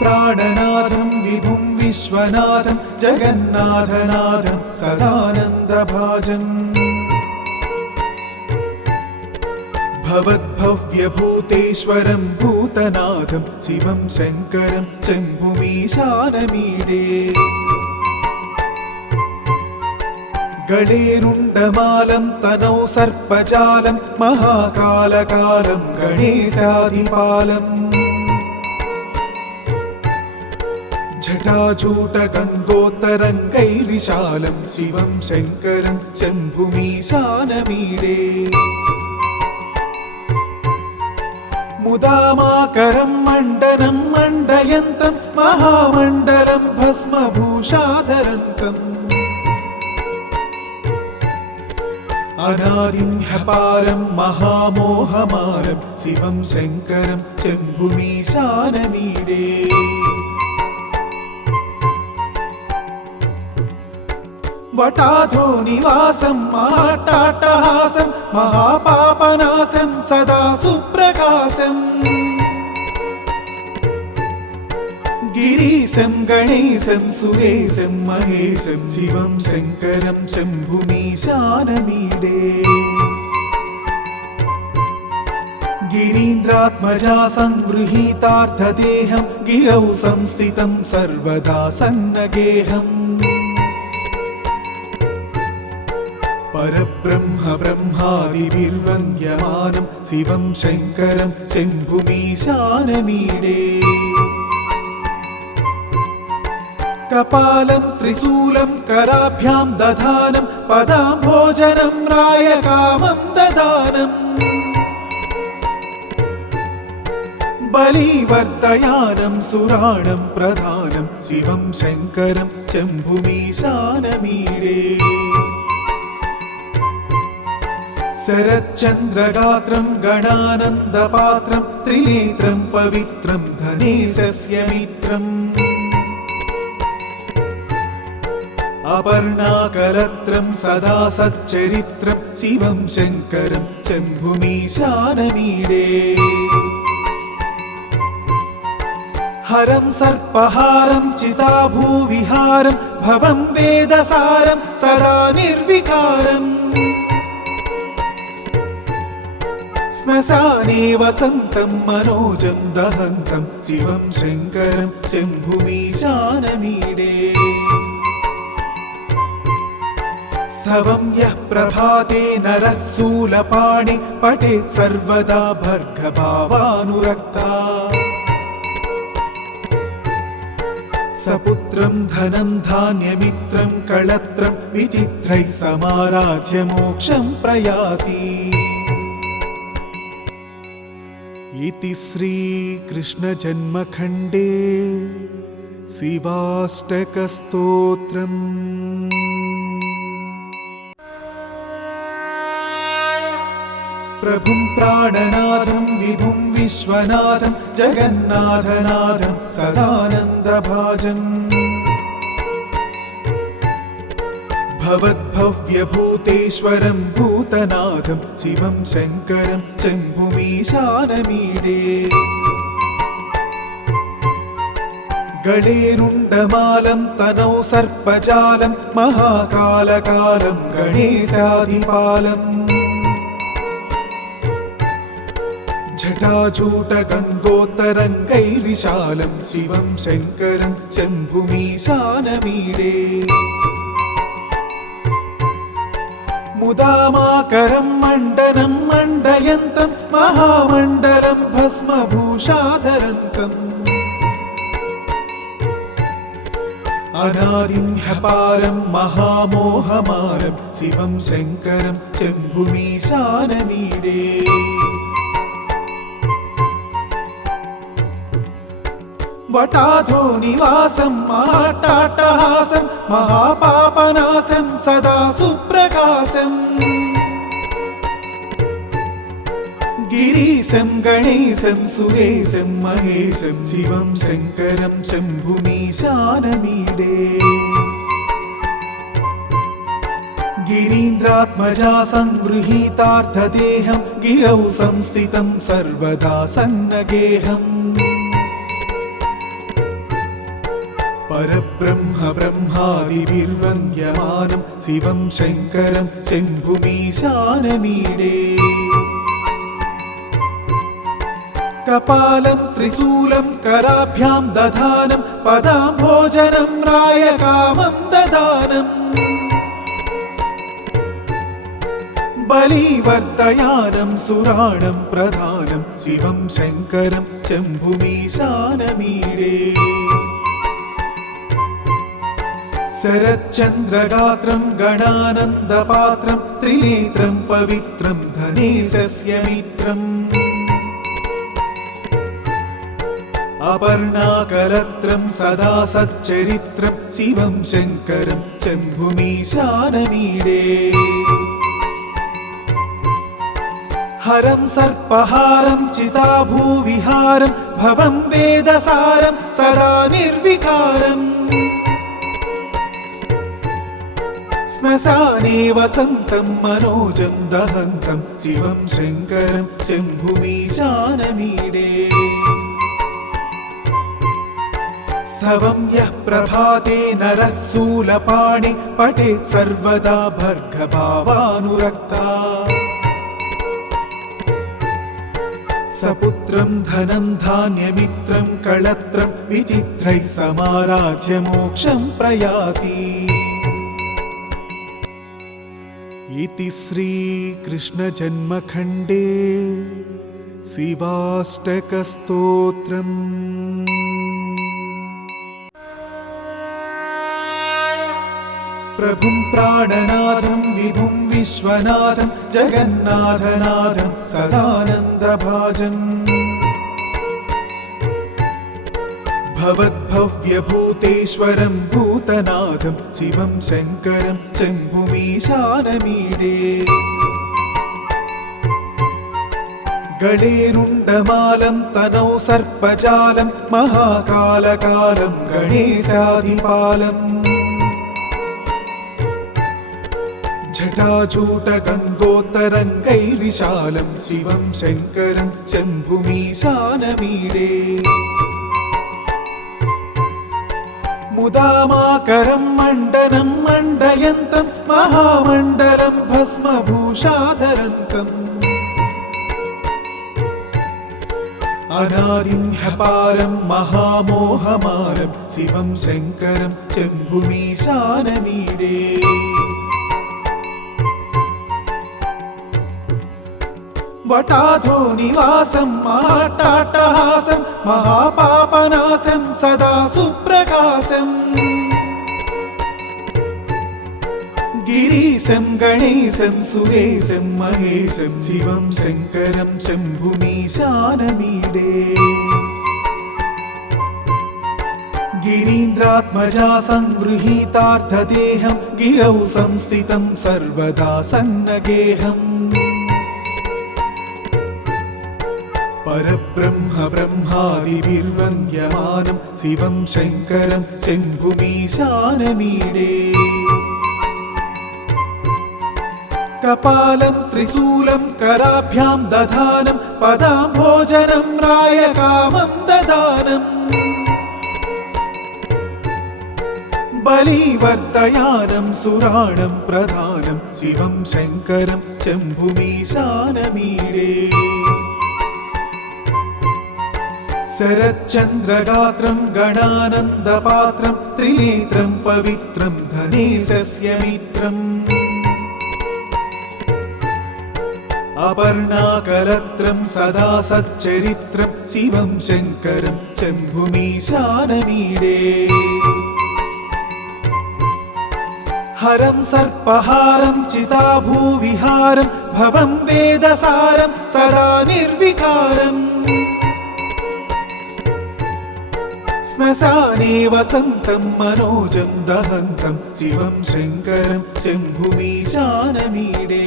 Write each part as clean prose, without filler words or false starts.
प्राणनाथं विभुं विश्वनाथं जगन्नाथनाथं सदानन्दभाजम् भवद्भव्यभूतेश्वरं भूतनाथं शिवं शङ्करं शम्भुमीशानमीडे गणेरुण्डमालं तनौ सर्पजालं महाकालकालं गणेशाधिपालम् जटाजूटगङ्गोत्तरङ्गैर्विशालं शिवं शङ्करं शम्भुमीशानमीडे मुदामाकरं मण्डनं मण्डयन्तं महामण्डलं भस्मभूषाधरन्तम् अनादिं ह्यपारं महामोहमारं शिवं शङ्करं शम्भुमीशानमीडे वटाधो निवासं महाट्टाट्टहासं महापापनाशं सदा सुप्रकाशं गिरीशं गणेशं सुरेशं महेशं शिवं शङ्करं शम्भुमीशानमीडे गिरीन्द्रात्मजा संगृहीतार्थदेहं गिरौ संस्थितं सर्वदा सन्नगेहम् परब्रह्म ब्रह्मादिभिर्वन्द्यमानं शिवं शङ्करं शम्भुमीशानमीडे कपालं त्रिशूलं कराभ्यां दधानं पदाम्भोजनं रायकामं ददानम् बलिवर्धयानं सुराणं प्रधानं शिवं शङ्करं शम्भुमीशानमीडे शरच्चन्द्रगात्रं गणानन्दपात्रं त्रिनेत्रं पवित्रं धनेशस्य मित्रम् अपर्णाकलत्रं सदा सच्चरित्रं शिवं शङ्करं शम्भुमीशानमीडे हरं सर्पहारं चिताभूविहारं भवं वेदसारं सदा निर्विकारम् श्मशाने वसन्तं मनोजं दहन्तं शिवं शङ्करं शम्भुमीशानमीडे स्तवं यः प्रभाते नरः शूलपाणि पठेत् सर्वदा भर्गभावानुरक्ता सपुत्रं धनं धान्यमित्रं कळत्रं विचित्रैः समाराध्य मोक्षं प्रयाति इति श्रीकृष्णजन्मखण्डे शिवाष्टकस्तोत्रम्। प्रभुं प्राणनाथं विभुं विश्वनाथं जगन्नाथनाथं सदानन्दभाजम् भवद्भव्यभूतेश्वरं भूतनाथं शिवं शङ्करं शम्भुमीशानमीडे गणेरुण्डमालं तनौ सर्पजालं महाकालकालं गणेशाधिपालम् जटाजूटगङ्गोत्तरङ्गैर्विशालं शिवं शङ्करं शम्भुमीशानमीडे मुदामाकरं मण्डनं मण्डयन्तं महामण्डलं भस्मभूषाधरन्तम् अनादिं ह्यपारं महामोहमारं शिवं शङ्करं शम्भुमीशानमीडे वटाधो निवासं महाट्टाट्टहासं महापापनाशं सदा सुप्रकाशम् गिरीशं गणेशं सुरेशं महेशं शिवं शङ्करं शम्भुमीशानमीडे गिरीन्द्रात्मजा संगृहीतार्थदेहं गिरौ संस्थितं सर्वदा सन्नगेहम् परब्रह्म ब्रह्मादिभिर्वन्द्यमानं शिवं शङ्करं शम्भुमीशानमीडे कपालं त्रिशूलं कराभ्यां दधानं पदाम्भोजनं रायकामं ददानम् बलिवर्धयानं सुराणं प्रधानं शिवं शङ्करं शम्भुमीशानमीडे शरच्चन्द्रगात्रं गणानन्दपात्रं त्रिनेत्रं पवित्रं धनेशस्य मित्रम् अपर्णाकलत्रं सदा सच्चरित्रं शिवं शङ्करं शम्भुमीशानमीडे हरं सर्पहारं चिताभूविहारं भवं वेदसारं सदा निर्विकारम् श्मशाने वसन्तं मनोजं दहन्तं शिवं शङ्करं शम्भुमीशानमीडे स्तवं यः प्रभाते नरः शूलपाणि पठेत् सर्वदा भर्गभावानुरक्ता सपुत्रं धनं धान्यमित्रं कळत्रं विचित्रैः समाराज्य मोक्षं प्रयाति इति श्रीकृष्णजन्मखण्डे शिवाष्टकस्तोत्रम् प्रभुं प्राणनाथं विभुं विश्वनाथं जगन्नाथनाथं सदानन्दभाजम् भवद्भव्यभूतेश्वरं भूतनाथं शिवं शङ्करं शम्भुमीशानमीडे गणेरुण्डमालं तनौ सर्पजालं महाकालकालं गणेशाधिपालम् जटाजूटगन्धोत्तरङ्गैर्विशालं शिवं शङ्करं शम्भुमीशानमीडे मुदामाकरं मण्डनं मण्डयन्तं महामण्डलं भस्मभूषाधरन्तम् अनादिं ह्यपारं महामोहमारं शिवं शङ्करं शम्भुमीशानमीडे वटाधो निवासं महाट्टाट्टहासं महापापनाशं सदा सुप्रकाशम् गिरीशं गणेशं सुरेशं महेशं शिवं शङ्करं शम्भुमीशानमीडे गिरीन्द्रात्मजा संगृहीतार्थदेहं गिरौ संस्थितं सर्वदा सन्नगेहम् परब्रह्म ब्रह्मादिभिर्वन्द्यमानं शिवं शङ्करं शम्भुमीशानमीडे कपालं त्रिशूलं कराभ्यां दधानं पदाम्भोजनं रायकामं ददानम् बलिवर्धयानं सुराणं प्रधानं शिवं शङ्करं शम्भुमीशानमीडे शरच्चन्द्रगात्रं गणानन्दपात्रं त्रिनेत्रं पवित्रं धनेशस्य मित्रम् अपर्णाकलत्रं सदा सच्चरित्रं शिवं शङ्करं शम्भुमीशानमीडे हरं सर्पहारं चिताभूविहारं भवं वेदसारं सदा निर्विकारम् श्मशाने वसन्तं मनोजं दहन्तं शिवं शङ्करं शम्भुमीशानमीडे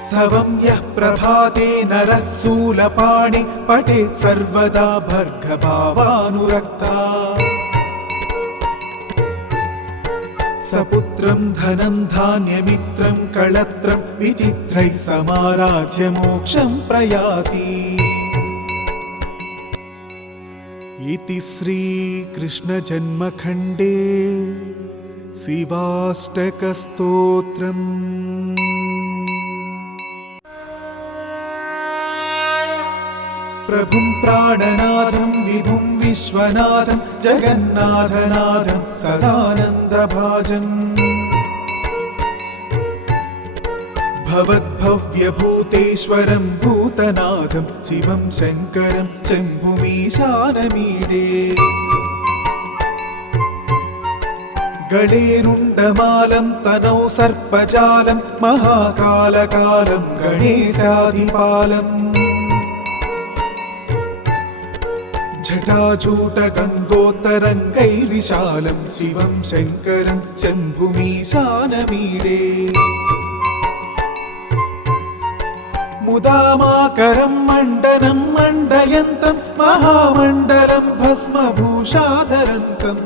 स्तवं यः प्रभाते नरः शूलपाणि पठेत् सर्वदा भर्गभावानुरक्ता सपुत्रं धनं धान्यमित्रं कळत्रं विचित्रैः समाराज्य मोक्षं प्रयाति इति श्रीकृष्णजन्मखण्डे शिवाष्टकस्तोत्रम्। प्रभुं प्राणनाथं विभुं विश्वनाथं जगन्नाथनाथं सदानन्दभाजम् भवद्भव्यभूतेश्वरं भूतनाथं शिवं शङ्करं शम्भुमीशानमीडे गणेरुण्डमालं तनौ सर्पजालं महाकालकालं गणेशाधिपालम् जटाजूटगङ्गोत्तरङ्गैर्विशालं शिवं शङ्करं शम्भुमीशानमीडे मुदामाकरं मण्डनं मण्डयन्तं महामण्डलं भस्मभूषाधरन्तम्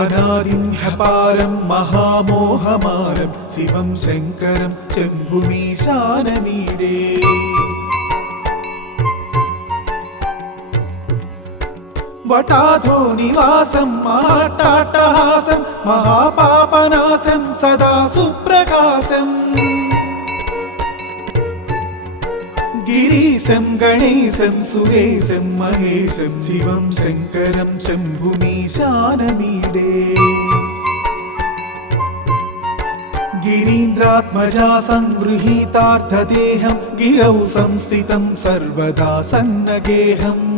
अनादिं ह्यपारं महामोहमारं शिवं शङ्करं शम्भुमीशानमीडे वटाधो निवासं महाट्टाट्टहासं महापापनाशं सदा सुप्रकाशम् गिरीशं गणेशं सुरेशं महेशं शिवं शङ्करं शम्भुमीशानमीडे गिरीन्द्रात्मजा संगृहीतार्थदेहं गिरौ संस्थितं सर्वदा सन्नगेहम्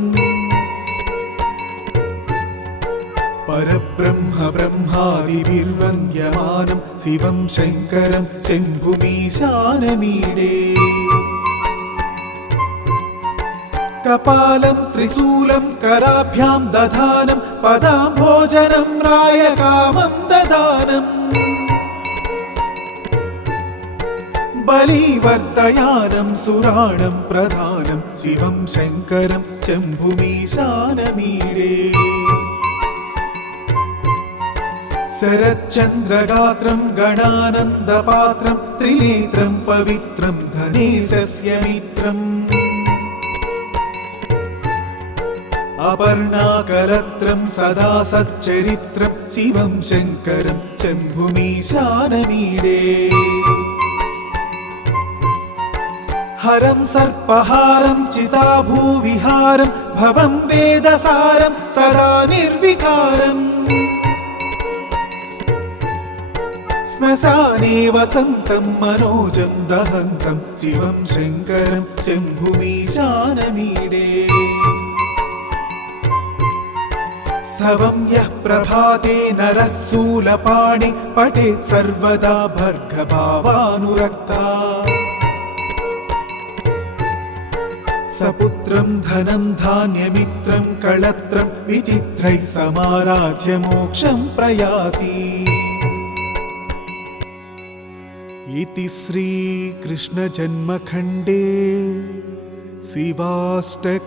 परब्रह्म ब्रह्मादिभिर्वन्द्यमानं शिवं शङ्करं शम्भुमीशानमीडे कपालं त्रिशूलं कराभ्यां दधानं पदाम्भोजनं रायकामं ददानम् बलिवर्धयानं सुराणं प्रधानं शिवं शङ्करं शम्भुमीशानमीडे शरच्चन्द्रगात्रं गणानन्दपात्रं त्रिनेत्रं पवित्रं धनेशस्य मित्रम् अपर्णाकलत्रं सदा सच्चरित्रं शिवं शङ्करं शम्भुमीशानमीडे हरं सर्पहारं चिताभूविहारं भवं वेदसारं सदा निर्विकारम् श्मशाने वसन्तं मनोजं दहन्तं शिवं शङ्करं शम्भुमीशानमीडे स्तवं यः प्रभाते नरः शूलपाणि पठेत् सर्वदा भर्गभावानुरक्ता सपुत्रं धनं धान्यमित्रं कळत्रं विचित्रैः समाराध्य मोक्षं प्रयाति। इति श्रीकृष्णजन्मखण्डे शिवाष्टकस्तोत्रम्।